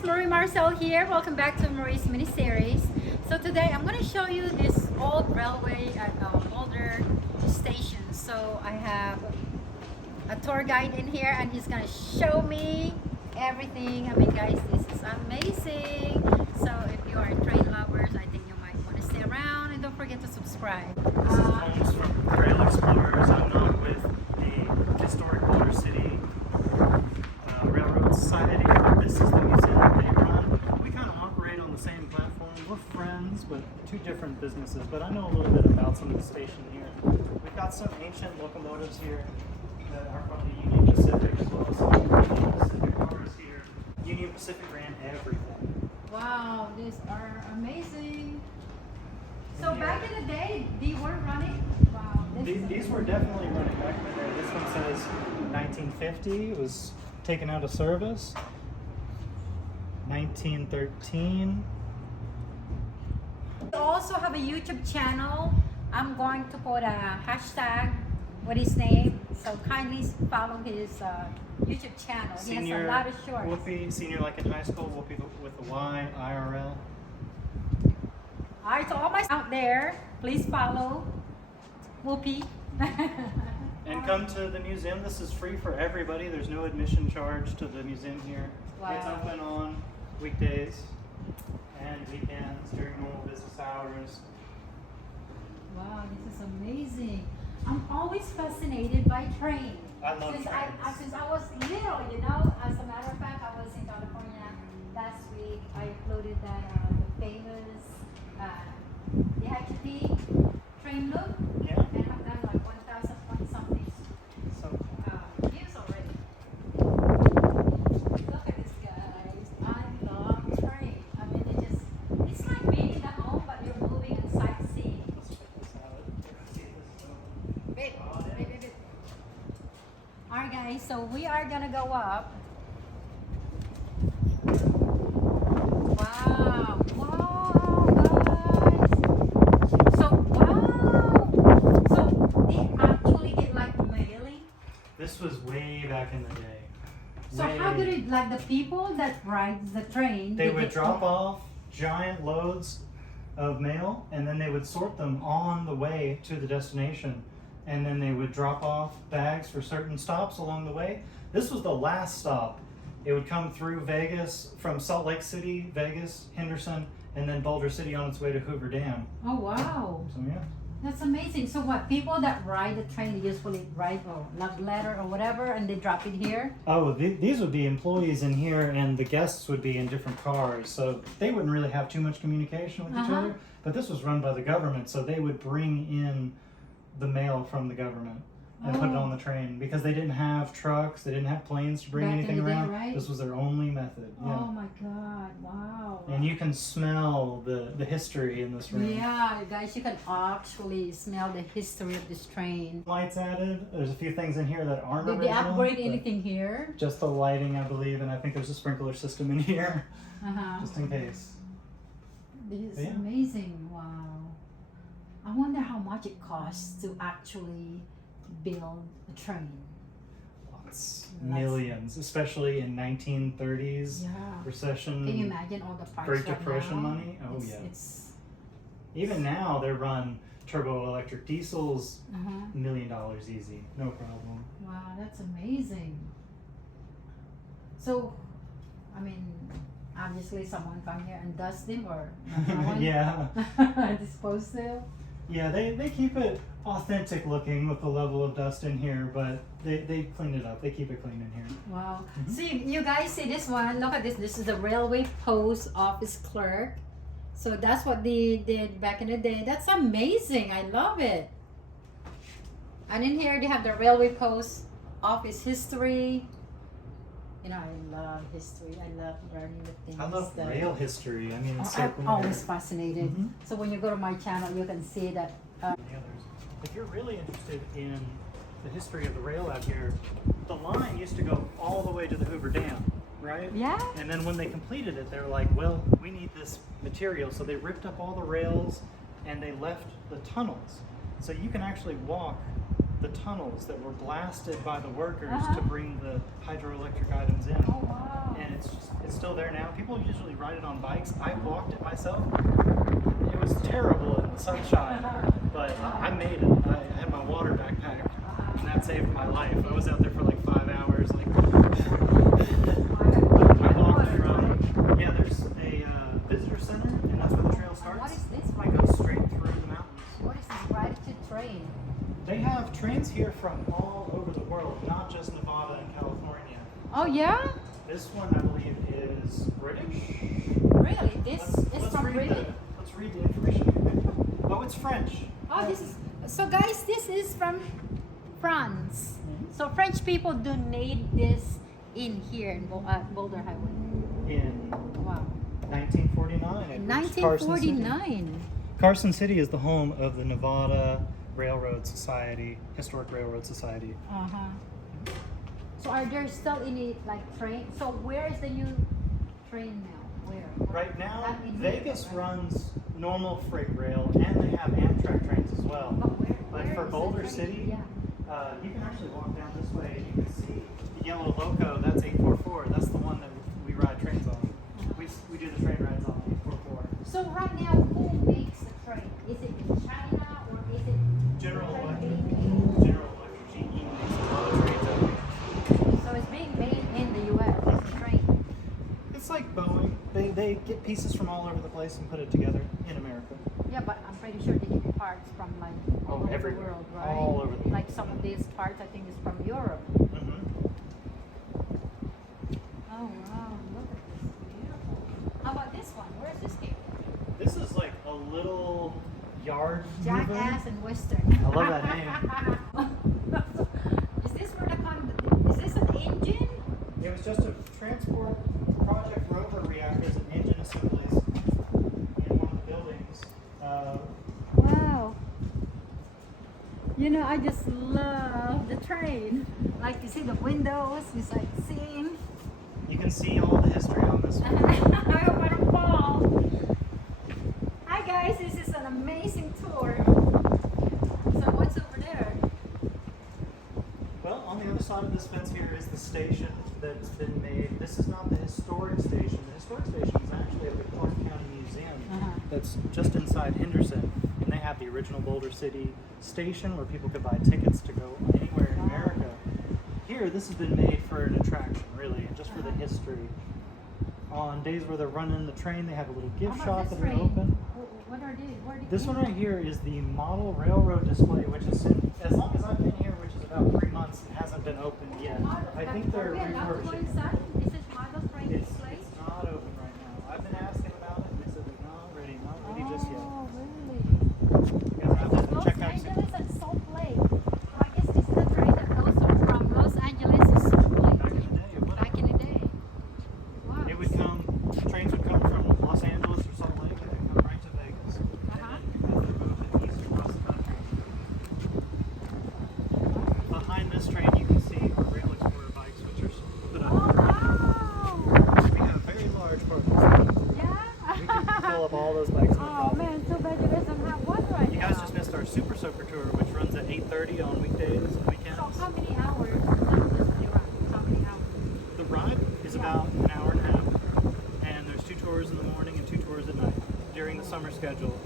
guys, Marie Marcel here. Welcome back to Marie's mini series. So today I'm going to show you this old railway at Boulder Station. So I have a tour guide in here and he's going to show me everything. I mean guys, this is amazing. So if you are train lovers, I think you might want to stay around and don't forget to subscribe. This is Holmes from Trail Explorers. I'm not with the historic Boulder City Railroad Society. This is the museum that they run. We kind of operate on the same platform. We're friends, but two different businesses. But I know a little bit about some of the station here. We've got some ancient locomotives here that are from the Union Pacific, as well as some Union Pacific cars here. Union Pacific ran everything. Wow, these are amazing. So back in the day, they were running? Wow. These were definitely running back in the day. This one says 1950. It was taken out of service. 1913. We also have a YouTube channel. I'm going to put a hashtag with his name, so kindly follow his YouTube channel. He has a lot of shorts. Whoopi, senior like in high school, Whoopi with a Y, IRL. Alright, so all my out there, please follow Whoopi. And come to the museum. This is free for everybody. There's no admission charge to the museum here. Wow. It's open on weekdays and weekends during normal business hours. Wow, this is amazing. I'm always fascinated by trains. I love since trains. Since I was little, you know. As a matter of fact, I was in California last week. I uploaded that the famous DHT train loop. Yeah. And I've done like 1,000 point something So views already. Look at this, guys. I love trains. I mean, it's like being in the home, but you're moving and sightseeing. let's check this out. Let's see if this Wait. Alright guys, so we are gonna go up. Wow, guys. So they actually get like mailing. This was way back in the day. So how do they, like the people that ride the train? They would get drop off giant loads of mail and then they would sort them on the way to the destination. And then they would drop off bags for certain stops along the way. This was the last stop. It would come through Vegas, from Salt Lake City, Vegas, Henderson, and then Boulder City on its way to Hoover Dam. Oh wow. So yeah. That's amazing. So what, people that ride the train, they usually write a love letter or whatever and they drop it here? Oh, these would be employees in here and the guests would be in different cars. So they wouldn't really have too much communication with each other. But this was run by the government, so they would bring in the mail from the government and put it on the train because they didn't have trucks, they didn't have planes to bring Back in anything the day, around. right? This was their only method. Yeah. Oh my god, wow. And you can smell the history in this room. Yeah, guys, you can actually smell the history of this train. Lights added. There's a few things in here that aren't Did they original, upgrade but anything here? just the lighting, I believe, and I think there's a sprinkler system in here, Uh-huh. just in case. This is Yeah. amazing, wow. I wonder how much it costs to actually build a train. Lots. Millions, especially in 1930s Yeah. recession. Can you imagine all the parts Great right Depression now? money? Oh, It's- yeah. It's, Even now, they run turbo electric diesels, uh-huh. $1 million easy, no problem. Wow, that's amazing. So, I mean, obviously someone come here and dust them or no one Yeah, disposed to. yeah, they keep it authentic looking with the level of dust in here, but they clean it up. They keep it clean in here. Wow. Mhm. So you guys see this one, look at this. This is the railway post office clerk. So that's what they did back in the day. That's amazing. I love it. And in here they have the railway post office history. You know, I love history. I love learning the things. I love that rail history. I mean, it's so I'm cool. always fascinated. Mhm. So when you go to my channel, you can see that. The others. If you're really interested in the history of the rail out here, the line used to go all the way to the Hoover Dam, right? Yeah. And then when they completed it, they were like, well, we need this material. So they ripped up all the rails and they left the tunnels. So you can actually walk the tunnels that were blasted by the workers Uh-huh. to bring the hydroelectric items in. Oh wow. And it's still there now. People usually ride it on bikes. I walked it myself. It was terrible in the sunshine, but I made it. I had my water backpack, and that saved my life. I was out there for like 5 hours. Like, I walked through. Yeah, there's a visitor center, and that's where the trail starts. What is this It one? goes straight through the mountains. What is this gratitude train? They have trains here from all over the world, not just Nevada and California. Oh yeah? This one, I believe, is British. Really? This is from read Britain? let's read the information. Oh, it's French. Oh, this is so, guys. This is from France. So French people donate this in here in Boulder Highway. In Wow. 1949. In it reached Carson City. 1949. Carson City is the home of the Nevada Railroad Society, Historic Railroad Society. Uh huh. So are there still any like train? So where is the new train now? Where? Right now, Not in Vegas here, right? runs normal freight rail, and they have Amtrak trains as well. But where? Like where for is the Boulder train? City, Yeah. you can actually walk down this way and you can see the yellow loco. That's 844. That's the one that we ride trains on. We do the train rides on 844. So right now, who makes the train? Is it in China or is it General train Electric. being made? General Electric GE makes a lot of trains out here. So it's being made in the U.S. It's a train. It's like Boeing. They get pieces from all over the place and put it together in America. Yeah, but I'm pretty sure they get parts from like all over everywhere. the world, right? All over the world. Like some of these parts, I think, is from Europe. Mm-hmm. Oh wow, look at this, beautiful. How about this one? Where's this cable? This is like a little yard Jackass mover. and Western. I love that name. Is this where is this an engine? It was just to transport Project Rover reactors and engine assemblies in one of the buildings. Wow. You know, I just love the train. Like you see the windows, it's like seeing. You can see all the history on this I one. hope I don't fall. Hi guys, this is an amazing tour. So what's over there? Well, on the other side of this fence here is the station that's been made. This is not the historic station. The historic station is actually at the Clark County Museum. That's just inside Henderson. And they have the original Boulder City station where people could buy tickets to go anywhere in America. Here, this has been made for an attraction, really, and just for the history. On days where they're running the train, they have a little gift How shop about this that are train? open. What are these? Where did This you- one right here is the model railroad display, which is, as long as I've been here, which is about 3 months, it hasn't been opened yet. I think they're Are we allowed to go refurbishing. inside? Is this model train It's display? not open right now. I've been asking about it, and they said they're not ready just yet. Oh, really? You guys have to Los check out. Angeles and Salt Lake. So I guess this is the train that goes from Los Angeles to Salt Lake. Back in the day, it would. Back in the day. Wow. It would come, trains would come from Los Angeles or Salt Lake, and they'd come right to Vegas. Uh-huh. And then as they're moving east across the country. Behind this train, you can see our Rail Explorer bikes, which are put Oh, up. wow. We have very large parking. Yeah. We can fill up all those bikes. No Oh, problem. man. Too bad you guys don't have one right You now. guys just missed our Super Soaker Tour, which runs at 8:30 on weekdays and weekends. So how many hours does this really run? How many hours? The ride is about an hour and a half, and there's 2 tours in the morning and 2 tours at night during the summer schedule.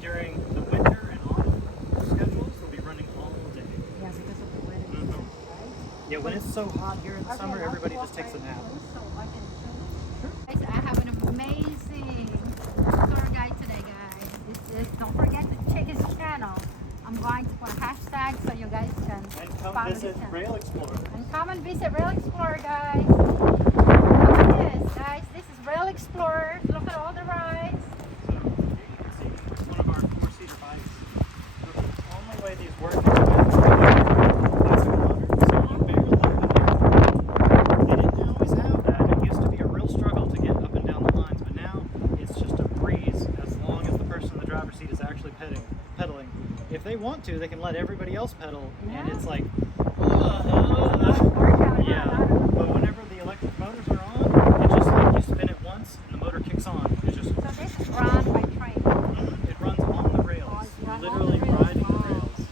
During the winter and autumn schedules, they'll be running all day. Yeah, because of the weather. Mhm. Right? Yeah, when it's so hot here in the Are we summer, allowed to everybody walk just takes a right nap. through so I can show you? Guys, I have an amazing tour guide today, guys. Don't forget to check his channel. I'm going to put a hashtag so you guys can And come follow visit the channel. Rail Explorer. And come and visit Rail Explorer, guys. Look at this, guys. This is Rail Explorer. Look at all the rides. So here you can see it's one of our 4-seater bikes. The only way these work is with plastic motors, so you barely they didn't always have that. It used to be a real struggle to get up and down the lines, but now it's just a breeze as long as the person in the driver's seat is actually pedaling. If they want to, they can let everybody else pedal, and Yeah. it's like, Workout, yeah. huh? But whenever the electric motors are on, it's just like you spin it once and the motor kicks on. It just So this is run by train. it runs on the rails. Oh, it's run on Literally the rails. riding the Wow. rails.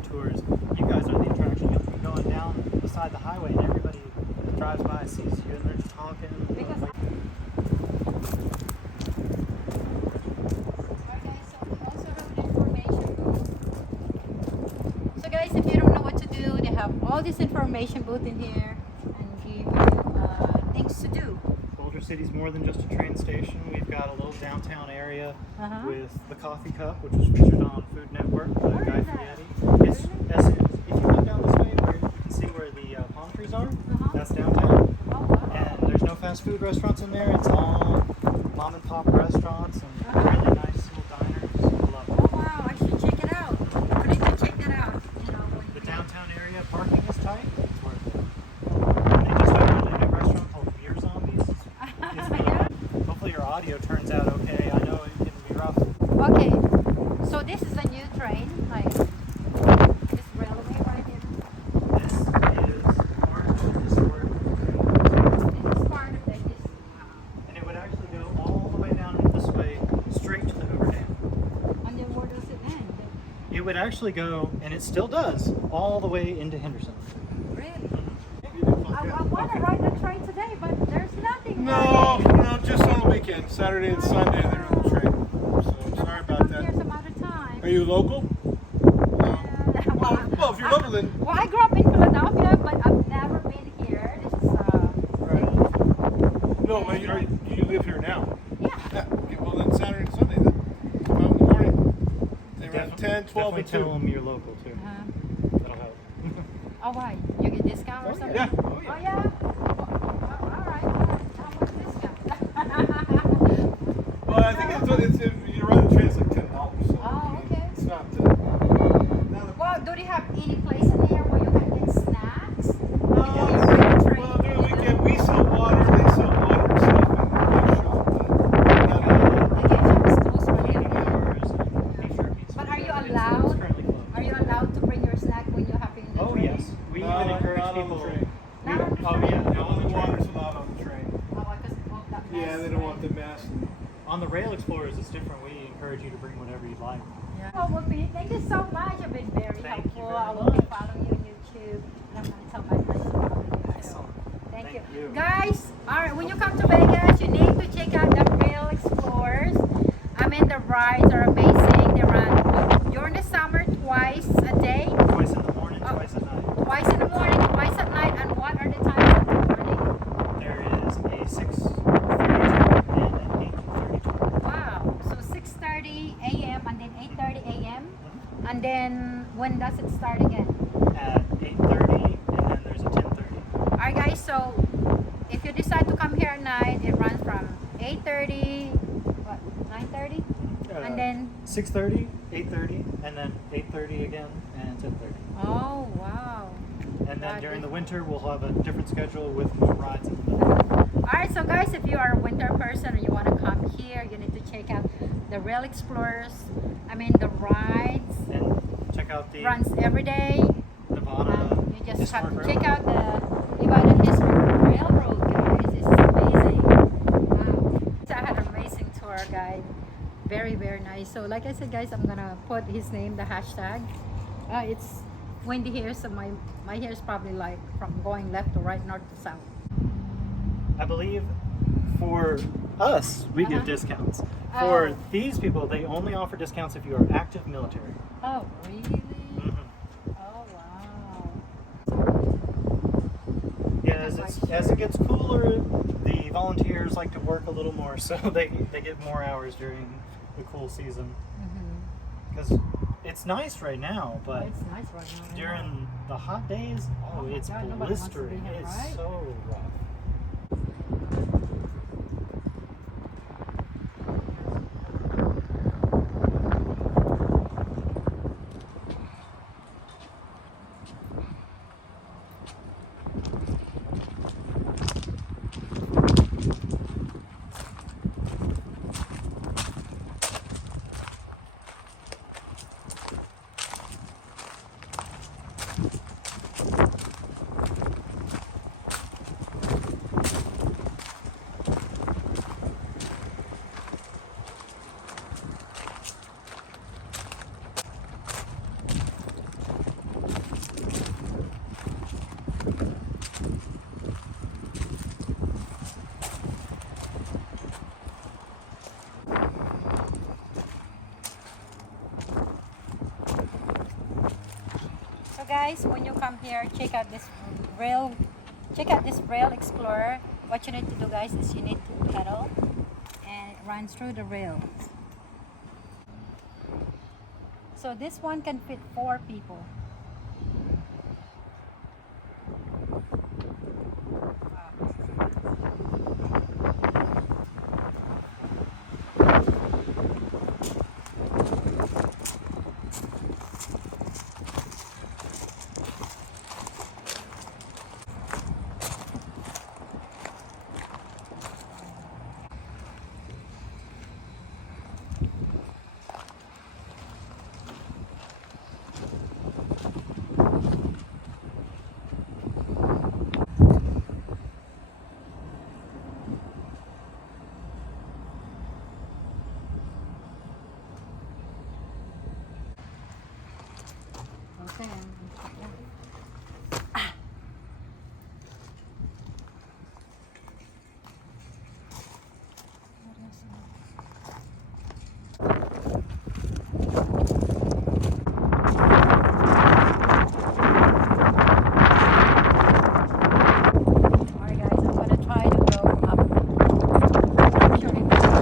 on tours, you guys are the attraction. You'll be going down beside the highway and everybody that drives by sees you and they're just talking. Because like, okay, so we also have an information booth. So guys, if you don't know what to do, they have all this information booth in here and give you things to do. Boulder City's more than just a train station. We've got a little downtown area Uh-huh. with the Coffee Cup, which was featured on Food Network by Where Guy is that? Fieri. It's as soon as, if you look down this way, where you can see where the palm trees are. Uh-huh. That's downtown. Oh wow. And there's no fast food restaurants in there. It's all mom and pop restaurants and really nice little diners. I love Oh it. wow, I should check it out. I need to check that out. You know, The downtown area parking is tight. It's worth it. And they just opened a new restaurant called Beer Zombies. It's really Yeah. good. Hopefully your audio turns out okay. I know it can be rough. Okay, so this is a new train, like this railway right here. This is part of the historic train. This is part of the history. And it would actually go all the way down this way, straight to the Hoover Dam. And then where does it end? It would actually go, and it still does, all the way into Henderson. Really? I want to ride the train today, but there's nothing. No, no, just on the weekend. Saturday and Sunday they're on the train. So I'm sorry about Here that. some other time. Are you local? No. Well, if you're local, then Well, I grew up in Philadelphia, but I've never been here. This is no. But you live here now. yeah. Yeah. Okay, well, then Saturday and Sunday, then come out in the morning. They run 10, 12, Definitely and 2. tell them you're local too. That'll help. Oh, why? You get discount or something? Yeah. Oh, yeah? All right. I want discount. Well, I think it's if you run the train, it's like $10. So, Oh, I mean, okay. It's not. Well, do they have any place in there where you can get snacks? Well, during the weekend we sell water. They sell water and stuff in the gift shop. The gift shop is closed right now. Yours and make sure it's- But are you it's allowed? currently closed. Are you allowed to bring your snack when you're happy in the Oh train? yes, we even encourage not on the people. train. Not on the Oh train? yeah, The no, only water's allowed on the train. Oh, because of that mess, Yeah, they don't want the mess. On the Rail Explorers, it's different. We encourage you to bring whatever you'd like. Yeah. Oh, Whoopi, thank you so much. You've been very Thank you helpful. very I will be much. following you on YouTube. And I'm going to tell my friends to follow you. Excellent. Thank Thank you. you. Guys, all right, when you come to Vegas, you need to check out the Rail Explorers. I mean, the rides are amazing. They run during the summer twice a day, Twice in the morning, Oh. twice at night. twice in the morning, twice at night. And what are the times of the morning? There is a 6:32 and an 8:32. Wow. So 6:30 a.m. and then 8:30 a.m. And then when does it start again? At 8:30, and then there's a 10:30. Alright guys, so if you decide to come here at night, it runs from 8:30, what, 9:30? And then, 6:30, 8:30, and then 8:30 again, and 10:30. oh wow. And then That during is- the winter, we'll have a different schedule with more rides in the middle. Alright, so guys, if you are a winter person and you want to come here, you need to check out the Rail Explorers. I mean, the rides And check out the runs every day. Nevada You just have to Historic check Railroad. out the Nevada Historic Railroad, guys. It's amazing. Wow. So I had an amazing tour guide. Very, very nice. So like I said, guys, I'm gonna put his name, the hashtag. It's windy here, so my hair is probably like from going left to right, north to south. I believe for us, we give Uh-huh. discounts. For Oh. these people, they only offer discounts if you are active military. Oh, really? Mhm. Oh, wow. Yeah, as it gets cooler, the volunteers like to work a little more, so they get more hours during the cool season. Because it's nice right now, but It's nice right now. I know. during the hot days, Oh my it's God, nobody wants to be blistering. here, It's right? so rough. guys, when you come here, rail check out this rail explorer. What you need to do, guys, is you need to pedal and run through the rails. So this one can fit 4 people. Okay. Alright guys, I'm gonna try to go up. Not sure if it's up.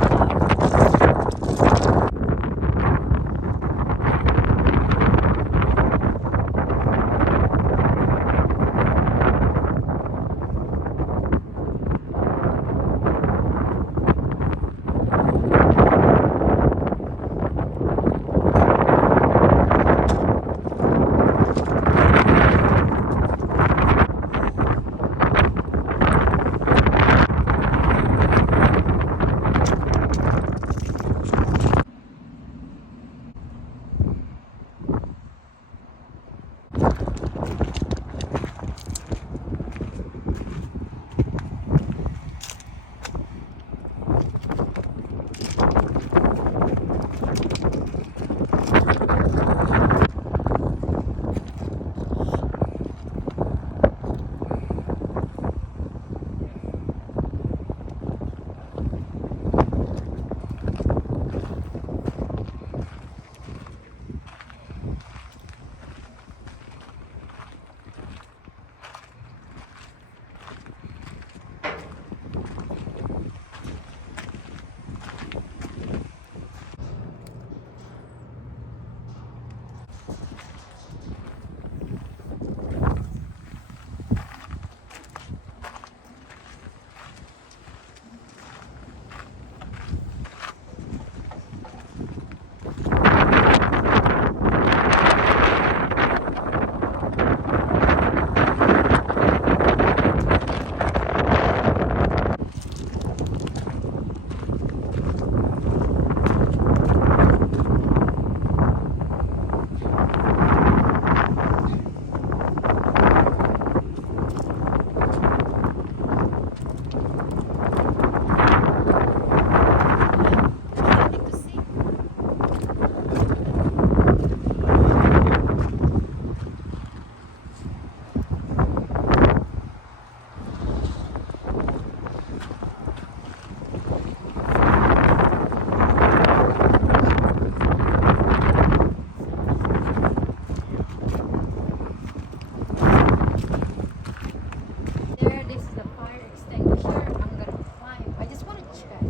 There, this is the fire extinguisher. I'm gonna climb. I just want to check.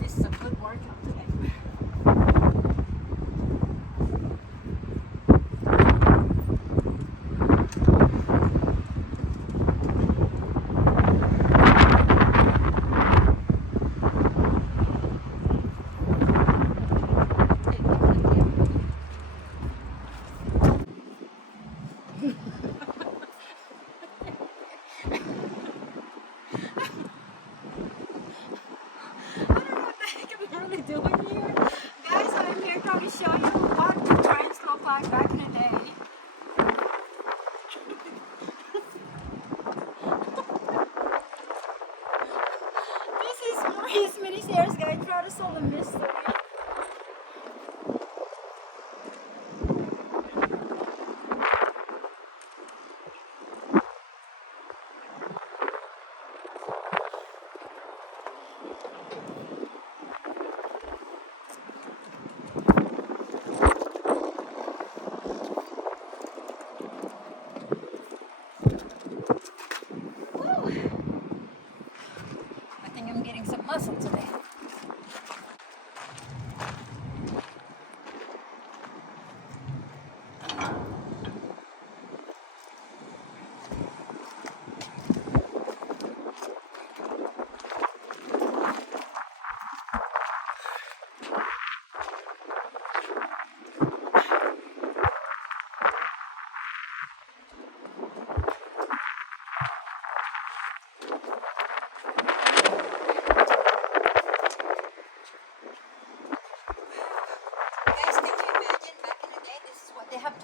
This is a good workout today. I don't know what the heck I'm really doing here. Guys, I'm here trying to show you what the trains look like back in the day. This is Maurice miniseries, guys. Try to solve a mystery.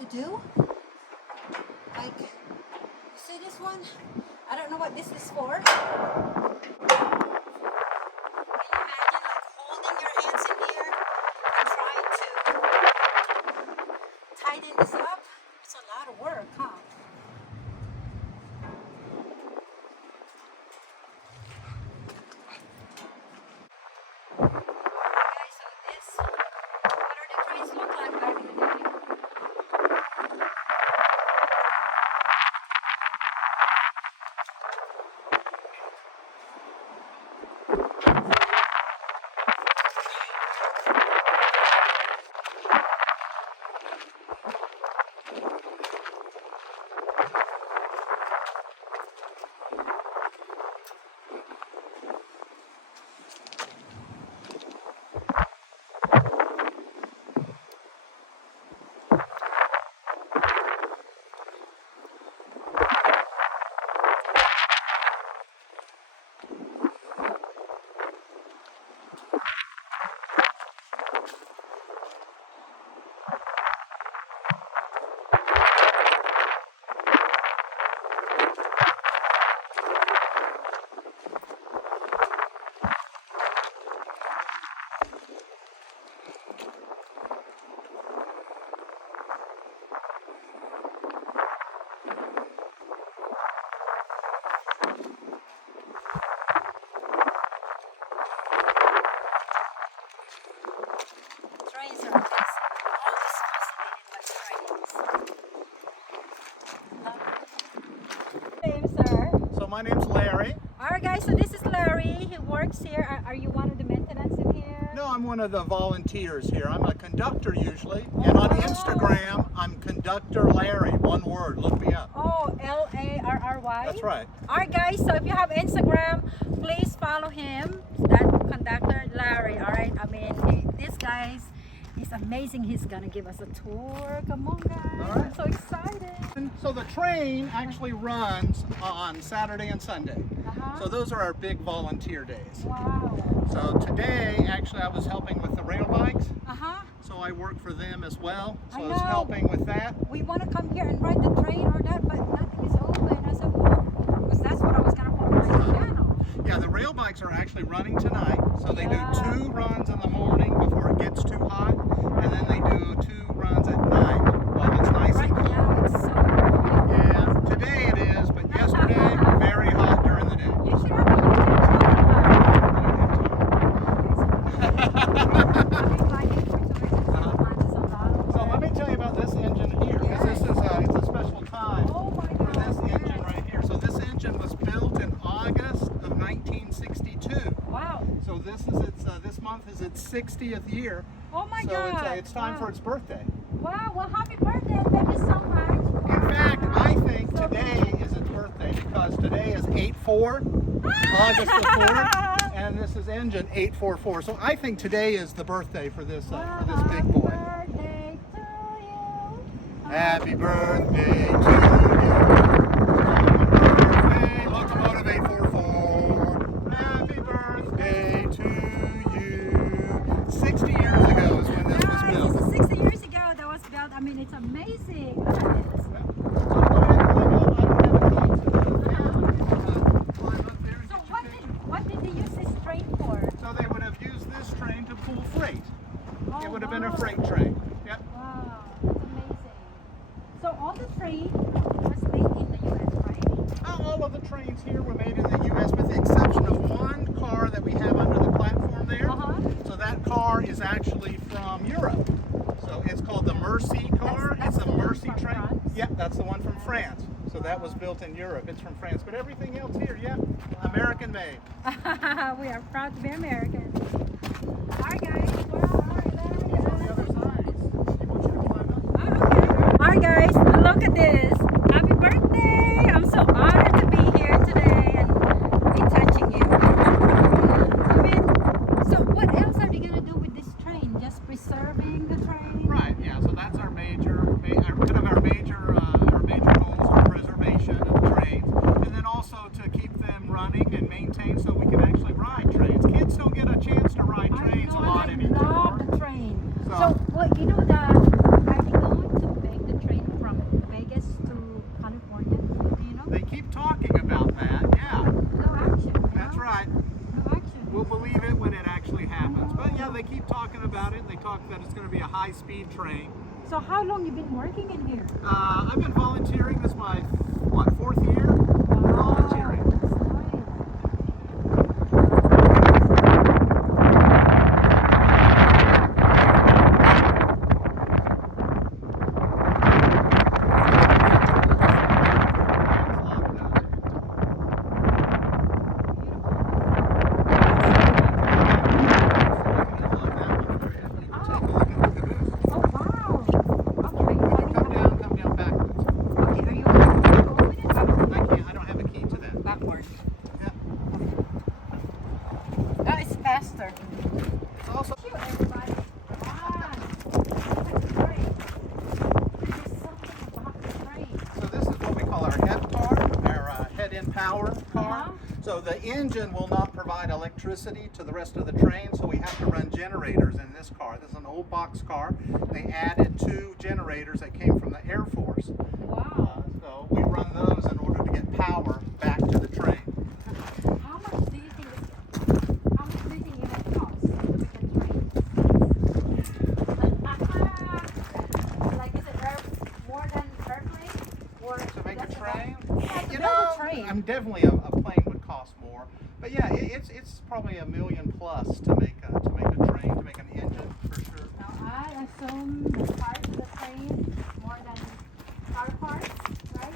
to do. Like, you see this one? I don't know what this is for. Can you imagine like holding your hands in here and trying to tighten this up? It's a lot of work, huh? Okay, so this, what are the trains look like back in the day? Trains are amazing. Always fascinated by trains. Name, sir. So my name's Larry. Alright guys, so this is Larry. He works here. Are you one of the maintenance in here? No, I'm one of the volunteers here. I'm a conductor usually. And on Instagram, I'm Conductor Larry. One word, look me up. Oh, Larry. That's right. Alright guys, so if you have Instagram, please follow him. That Conductor Larry. Alright, I mean, this guy's he's amazing. He's gonna give us a tour. Come on guys. All right. I'm so excited. So the train actually runs on Saturday and Sunday. Uh-huh. So those are our big volunteer days. Wow. So today, actually, I was helping with the rail bikes. Uh-huh. So I work for them as well. So I I was know. helping with that. We want to come here and ride the train or that, but nothing is open. I said, well, because that's what I was gonna put on my channel. Yeah, the rail bikes are actually running tonight. So they Yeah. do 2 runs in the morning before it gets too hot. And then they do 2 runs at night while it's nice Right and cool. now it's so Yeah, today it is, but yesterday, very hot during the day. you should have a YouTube channel. So let me tell you about this engine here, because this is it's a special time Oh my for this God. engine right here. So this engine was built in August of 1962. Wow. So this is this month is its 60th year. Oh my so God. it's time Wow. for its birthday. Wow. Well, happy birthday. Thank you so much. In fact, I think today is its birthday because today is 8/4, August the 4th, and this is engine 844. So I think today is the birthday for this big boy. Birthday to you. Happy birthday to you. Birthday, Locomotive 844. Happy birthday to you. 60 years ago is when this was Guys, built. this is 60 years ago that was built. I mean, it's amazing. Look at this. So what did they use this train for? So they would have used this train to pull freight. Oh, It would have been a wow. freight train. Yep. Wow, that's amazing. So all the train was made in the U.S., right? All of the trains here were made in the U.S. with the exception of one car that we have under the platform there. Uh-huh. So that car is actually from Europe. So it's called the Mercy car. That's It's a the one Mercy from train. France? Yep, that's the one from France. So that was built in Europe. It's from France. But everything else here, yeah, American made. We are proud to be American. All right, guys. Well, all right, On the other side, he wants you to climb up. All right, guys. Look at this. Happy birthday. I'm so honored to be here today and be touching you. I mean, so what else are they going to do with this train? Just preserving the train? Right, yeah, so that's our major goals are preservation of trains, and then also to keep them running and maintained so we can actually ride trains. Kids don't get a chance to ride trains a lot I anymore. love the train. So- So, well, you know that, are they going to make the train talking about it, and they talk that it's going to be a high-speed train. So how long you been working in here? I've been volunteering. This is my, what, 4th year volunteering. Faster. It's also Everybody. So this is what we call our head car, our head-in power car. Uh-huh. So the engine will not provide electricity to the rest of the train, so we have to run generators in this car. This is an old box car. They added 2 generators that came from the Air Force. Wow. So we run those in order to get power back to the train. How much do you think it will cost to make a train? Like, is it more than airplane? Or To make a just train? Yeah, to You build know, a train. I'm definitely a plane would cost more, but yeah, it's probably $1 million plus to make a train, to make an engine for sure. Now I assume the parts of the train more than car parts, right?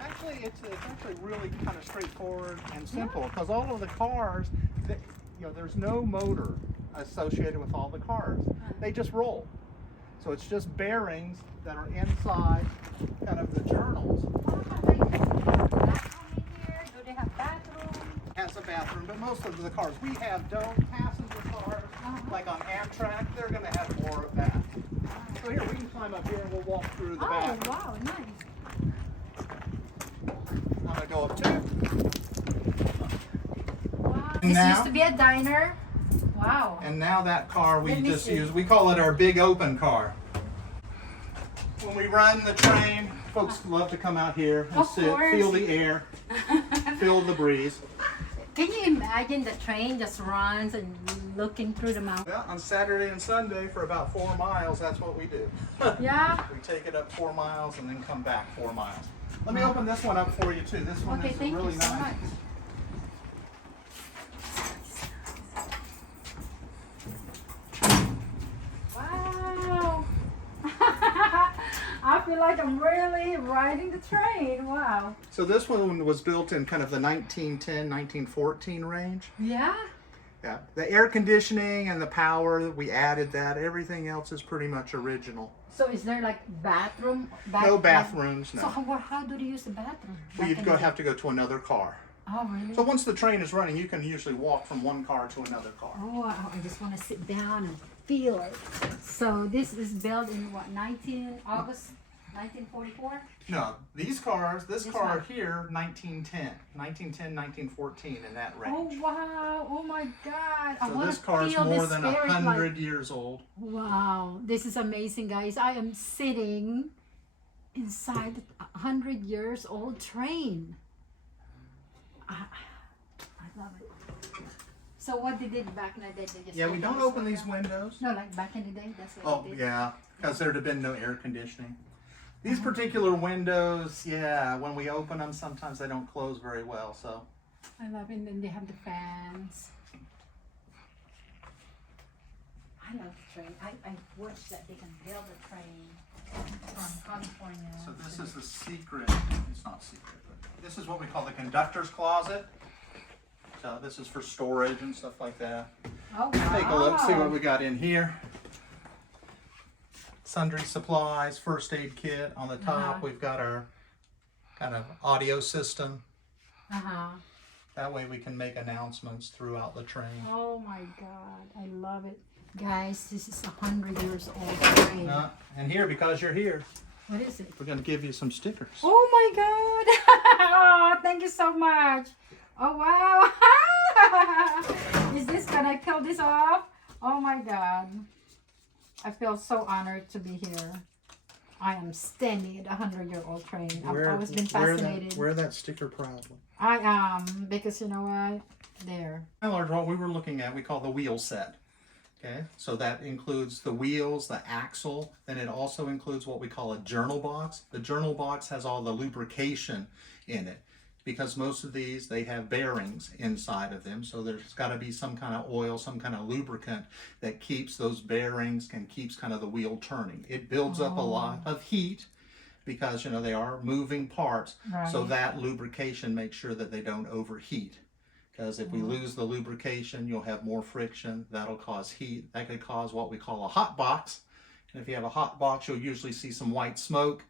Actually, it's actually really kind of straightforward and simple because all of the cars, there's no motor associated with all the cars. They just roll. So it's just bearings that are inside kind of the journals. They have a bathroom in here. Do they have bathrooms? Has a bathroom, but most of the cars we have don't. Passenger cars, like on Amtrak, they're going to have more of that. So here, we can climb up here and we'll walk through the bathroom. Wow, nice. I'm going to go up too. Wow. This Now- used to be a diner. Wow. And now that car we Let me just see. use, we call it our big open car. When we run the train, folks love to come out here and Of sit, course. feel the air, feel the breeze. Can you imagine the train just runs and looking through the mountain? Well, on Saturday and Sunday for about 4 miles, that's what we do. Yeah. We take it up 4 miles and then come back 4 miles. Let me open this one up for you too. This one Okay, is thank really you so nice. much. Wow. I feel like I'm really riding the train. Wow. So this one was built in kind of the 1910, 1914 range. Yeah. Yeah, the air conditioning and the power, we added that. Everything else is pretty much original. So is there like bathroom? No bathrooms, no. So how do you use the bathroom? Well, you'd have to go to another car. Oh, really? So once the train is running, you can usually walk from one car to another car. Oh, I just want to sit down and feel it. So this is built in what, August 1944? No, these cars, this This car one. here, 1910, 1914, in that Oh range. wow! Oh my God! I So want this to car is feel more this than spirit, 100 years old. Wow! This is amazing, guys. I am sitting inside a 100 years old train. I love it. So what they did back in the day? They just Yeah, we don't this open window? these windows. No, like back in the day, that's what Oh, they did. yeah, because there'd have been no air conditioning. These particular windows, yeah, when we open them, sometimes they don't close very well, so. I love it. And then they have the fans. I love the train. I wish that they can build a train from California. So this is the secret, it's not secret, but this is what we call the conductor's closet. So this is for storage and stuff like that. Oh, wow. Take a look, see what we got in here. Sundry supplies, first aid kit. On the top, we've got our kind of audio system. Uh-huh. That way we can make announcements throughout the train. Oh my God, I love it. Guys, this is 100 years old train. And here, because you're here, What is it? we're going to give you some stickers. Oh my God. Oh, thank you so much. Oh, wow. Is this, can I peel this off? Oh my God. I feel so honored to be here. I am standing at a 100-year-old train. I've always been fascinated. Wear that sticker proudly. I am, because you know what? There. By and large, what we were looking at, we call the wheel set. Okay, so that includes the wheels, the axle, then it also includes what we call a journal box. The journal box has all the lubrication in it because most of these, they have bearings inside of them. So there's got to be some kind of oil, some kind of lubricant that keeps those bearings and keeps kind of the wheel turning. It builds up a lot of heat because, you know, they are moving parts. Right. So that lubrication makes sure that they don't overheat. Because if we lose the lubrication, you'll have more friction. That'll cause heat. That could cause what we call a hot box. And if you have a hot box, you'll usually see some white smoke.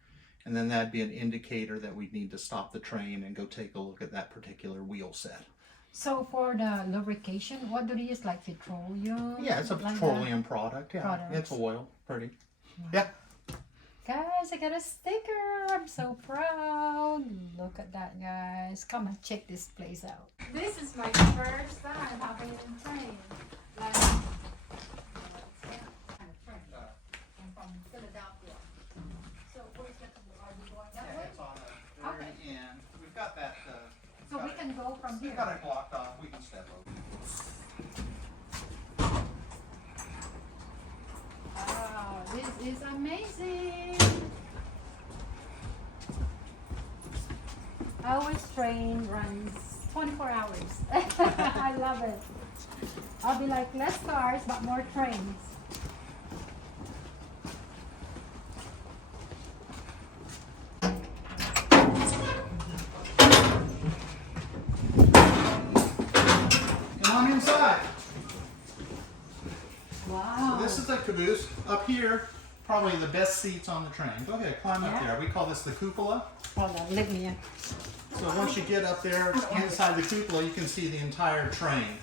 And then that'd be an indicator that we need to stop the train and go take a look at that particular wheel set. So for the lubrication, what do they use? Like petroleum? Yeah, it's a like petroleum product. Yeah, products. it's oil. Pretty. Yeah. Guys, I got a sticker. I'm so proud. Look at that, guys. Come and check this place out. This is my first time hopping in a train. Like, I'm from Philadelphia. So where's the, are we going that way? It's on the very end. We've got that. So we can go from We've here. got it blocked off. We can step over. Wow, this is amazing. Always train runs 24 hours. I love it. I'll be like less cars but more trains. Come on inside. Wow. So this is the caboose. Up here, probably the best seats on the train. Go ahead, climb up there. We call this the cupola. Hold on, let me in. So once you get up there inside the cupola, you can see the entire train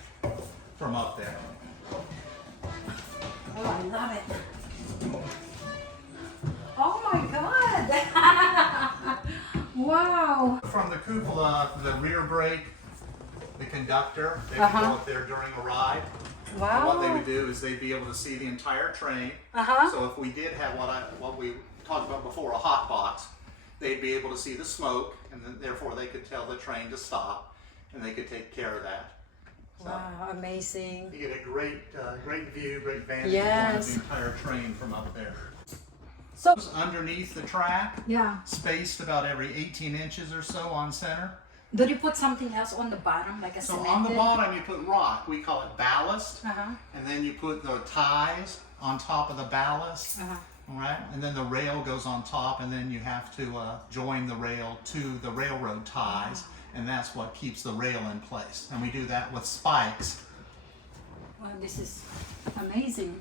from up there. Oh, I love it. Oh my God. Wow. From the cupola, the rear brake, the conductor, they would go up there during a ride. Wow. And what they would do is they'd be able to see the entire train. So if we did have what we talked about before, a hot box, they'd be able to see the smoke, and then therefore they could tell the train to stop, and they could take care of that. So Wow, amazing. you get a great view, great vantage point of Yes. the entire train from up there. So, Underneath the track, yeah. spaced about every 18 inches or so on center. Do you put something else on the bottom, like a So cemented? on the bottom you put rock, we call it ballast, Uh-huh. and then you put the ties on top of the ballast. Uh-huh. All right, and then the rail goes on top, and then you have to join the rail to the railroad ties, and that's what keeps the rail in place. And we do that with spikes. Wow, this is amazing.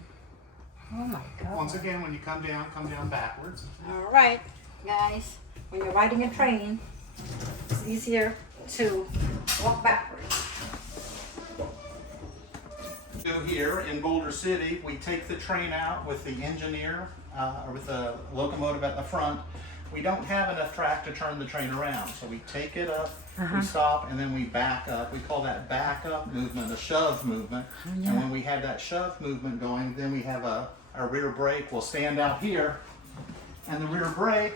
Oh my God. Once again, when you come down backwards. All right, guys, when you're riding a train, it's easier to walk backwards. So here in Boulder City, we take the train out with the engineer or with the locomotive at the front. We don't have enough track to turn the train around, so we take it up, we stop, and then we back up. We call that back up movement a shove movement. And when we have that shove movement going, then we have our rear brake will stand out here, and the rear brake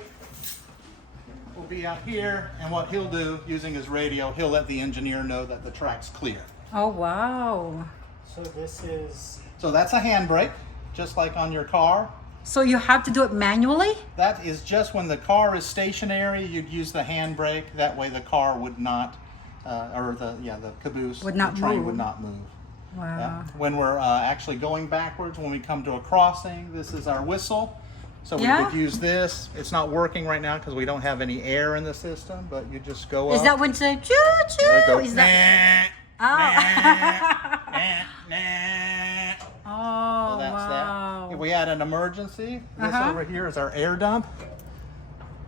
will be out here, and what he'll do using his radio, he'll let the engineer know that the track's clear. Oh, wow. So this is So that's a handbrake, just like on your car. So you have to do it manually? That is just when the car is stationary, you'd use the handbrake. That way the car would not, the caboose, Would not the train move. would not move. Wow. Yeah. When we're actually going backwards, when we come to a crossing, this is our whistle. So we Yeah? would use this. It's not working right now because we don't have any air in the system, but you just go Is up. that when it's like, choo There you choo? go. Is that? So Oh, that's wow. that. If we had an emergency, this Uh-huh. over here is our air dump.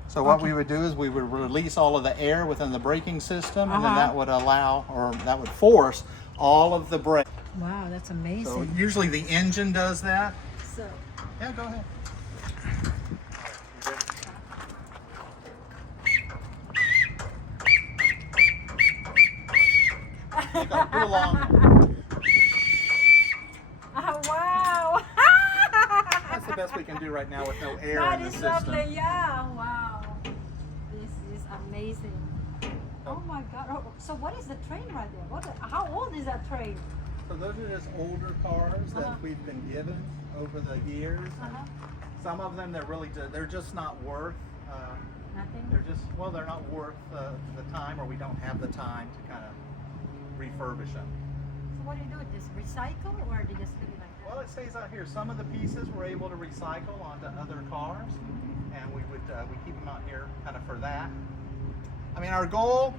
So what we would do is we would release all of the air within the braking system, and then that would allow, or that would force all of the brake. Wow, that's So amazing. usually the engine does that. So, Yeah, go ahead. There you go. Do along. wow. That's the best we can do right now with no air That in the is system. lovely, yeah. Wow. This is amazing. Oh my God. Oh, so what is the train right there? How old is that train? So those are just older cars that Uh-huh. we've been given over the years. And some of them, they're just not worth. Nothing? They're not worth the time, or we don't have the time to kind of refurbish them. So what do you do with this? Recycle or do you just leave it like that? Well, it says out here some of the pieces we're able to recycle onto other cars, and we keep them out here kind of for that. I mean, our goal.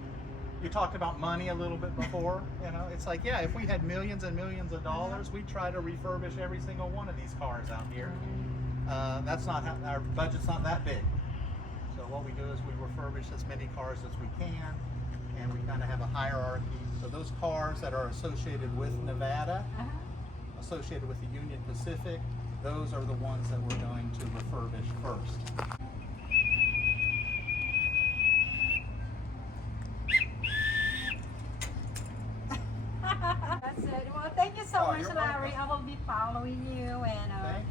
You talked about money a little bit before. You know, it's like, yeah, if we had millions and millions of dollars, we'd try to refurbish every single one of these cars out here. That's not how, our budget's not that big. So what we do is we refurbish as many cars as we can, and we kind of have a hierarchy. So those cars that are associated with Nevada, associated with the Union Pacific, those are the ones that we're going to refurbish first. That's it. Well, thank you so Oh, much, you're Larry. welcome. I will be following you, and Okay.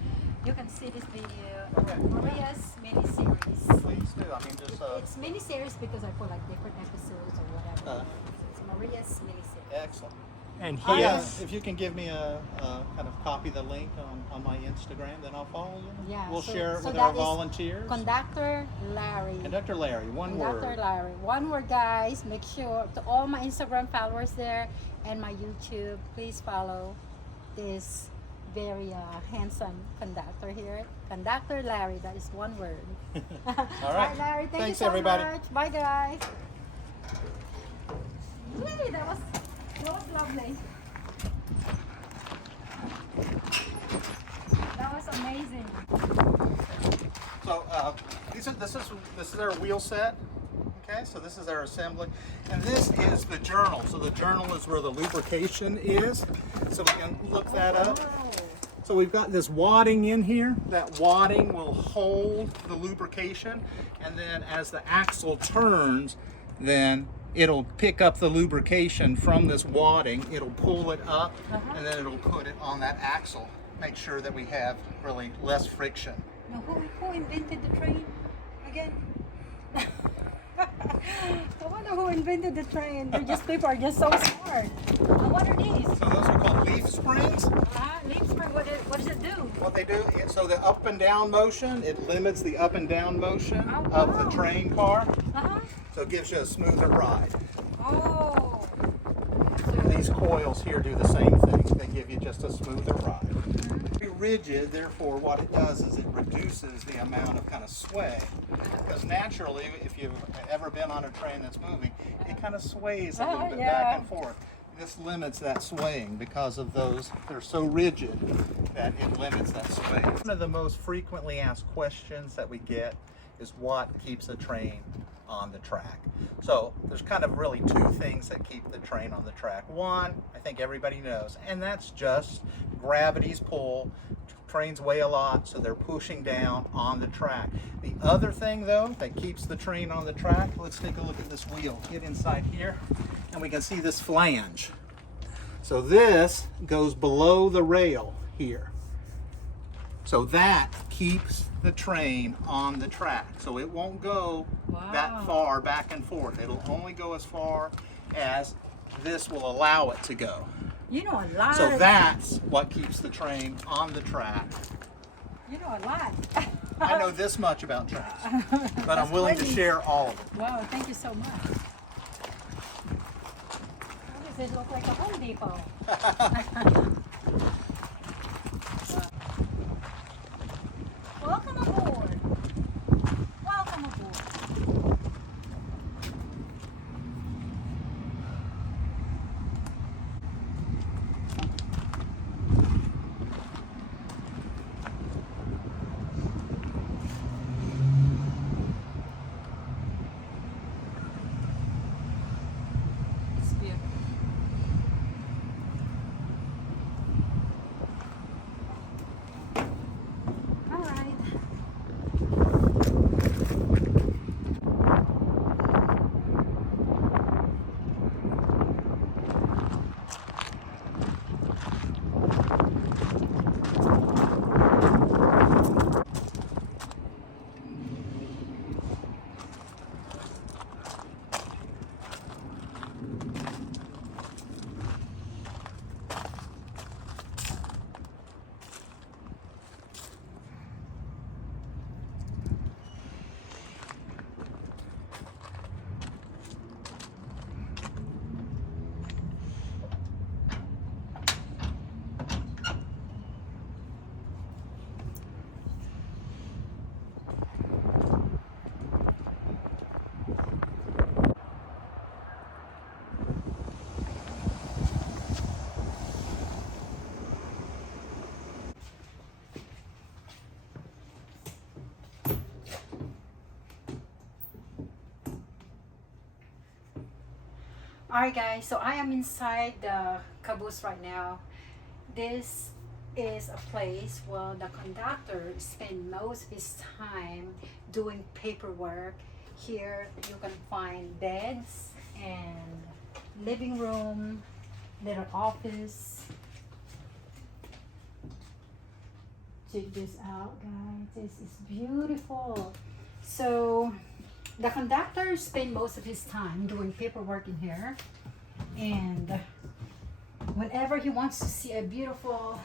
you can see this video, Okay. Maria's mini-series. Please do. I mean, just It's mini-series because I put like different episodes or whatever. It's Maria's mini-series. excellent. And Oh, he Yeah, is if you can give me a kind of copy the link on my Instagram, then I'll follow you. Yeah, We'll so- share it so with that our is volunteers. Conductor Larry. Conductor Larry, one Conductor word. Larry. One word, guys. Make sure to all my Instagram followers there and my YouTube, please follow this very handsome conductor here. Conductor Larry. That is one word. All All right. Larry. Thank Thanks, you so everybody. much. Bye, guys. Yay, that was lovely. That was amazing. So this is their wheel set. Okay, so this is their assembly, and this is the journal. So the journal is where the lubrication is. So we can look that up. Wow. So we've got this wadding in here. That wadding will hold the lubrication, and then as the axle turns, then it'll pick up the lubrication from this wadding. It'll pull it up, and then it'll put it on that axle. Make sure that we have really less friction. Now, who invented the train again? I wonder who invented the train. People are just so smart. What are these? So those are called leaf springs. Leaf spring. What does it do? What they do is, so the up and down motion, it limits the up and down motion of the train car. So it gives you a smoother ride. Oh. These coils here do the same thing. They give you just a smoother ride. Very rigid, therefore what it does is it reduces the amount of kind of sway. Because naturally, if you've ever been on a train that's moving, it kind of sways a little bit back and forth. This limits that swaying because of those, they're so rigid that it limits that sway. One of the most frequently asked questions that we get is what keeps a train on the track. So there's kind of really two things that keep the train on the track. One, I think everybody knows, and that's just gravity's pull. Trains weigh a lot, so they're pushing down on the track. The other thing though that keeps the train on the track, let's take a look at this wheel. Get inside here and we can see this flange. So this goes below the rail here. So that keeps the train on the track. So it won't go that far back and forth. It'll only go as far as this will allow it to go. You know a lot. So that's what keeps the train on the track. You know a lot. I know this much about trains, but I'm willing to share all of it. Wow, thank you so much. What does it look like? A Home Depot. Welcome aboard. Welcome aboard. It's beautiful. Alright guys, so I am inside the caboose right now. This is a place where the conductor spends most of his time doing paperwork. Here you can find beds and living room, little office. Check this out guys, this is beautiful. So the conductor spends most of his time doing paperwork in here, and whenever he wants to see a beautiful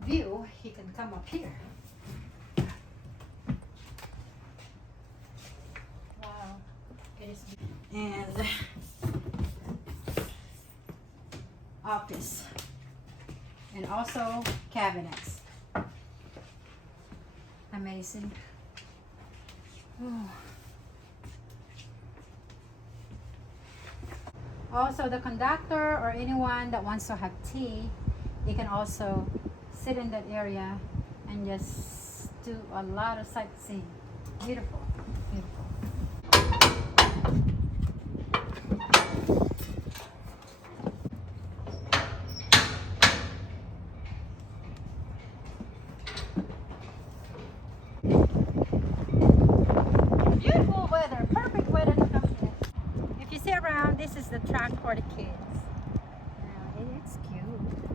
view, he can come up here. Wow, it is. And office, and also cabinets. Amazing. Oh. Also, the conductor or anyone that wants to have tea, they can also sit in that area and just do a lot of sightseeing. Beautiful, beautiful. Beautiful weather, perfect weather to come here. If you see around, this is the track for the kids. It's cute.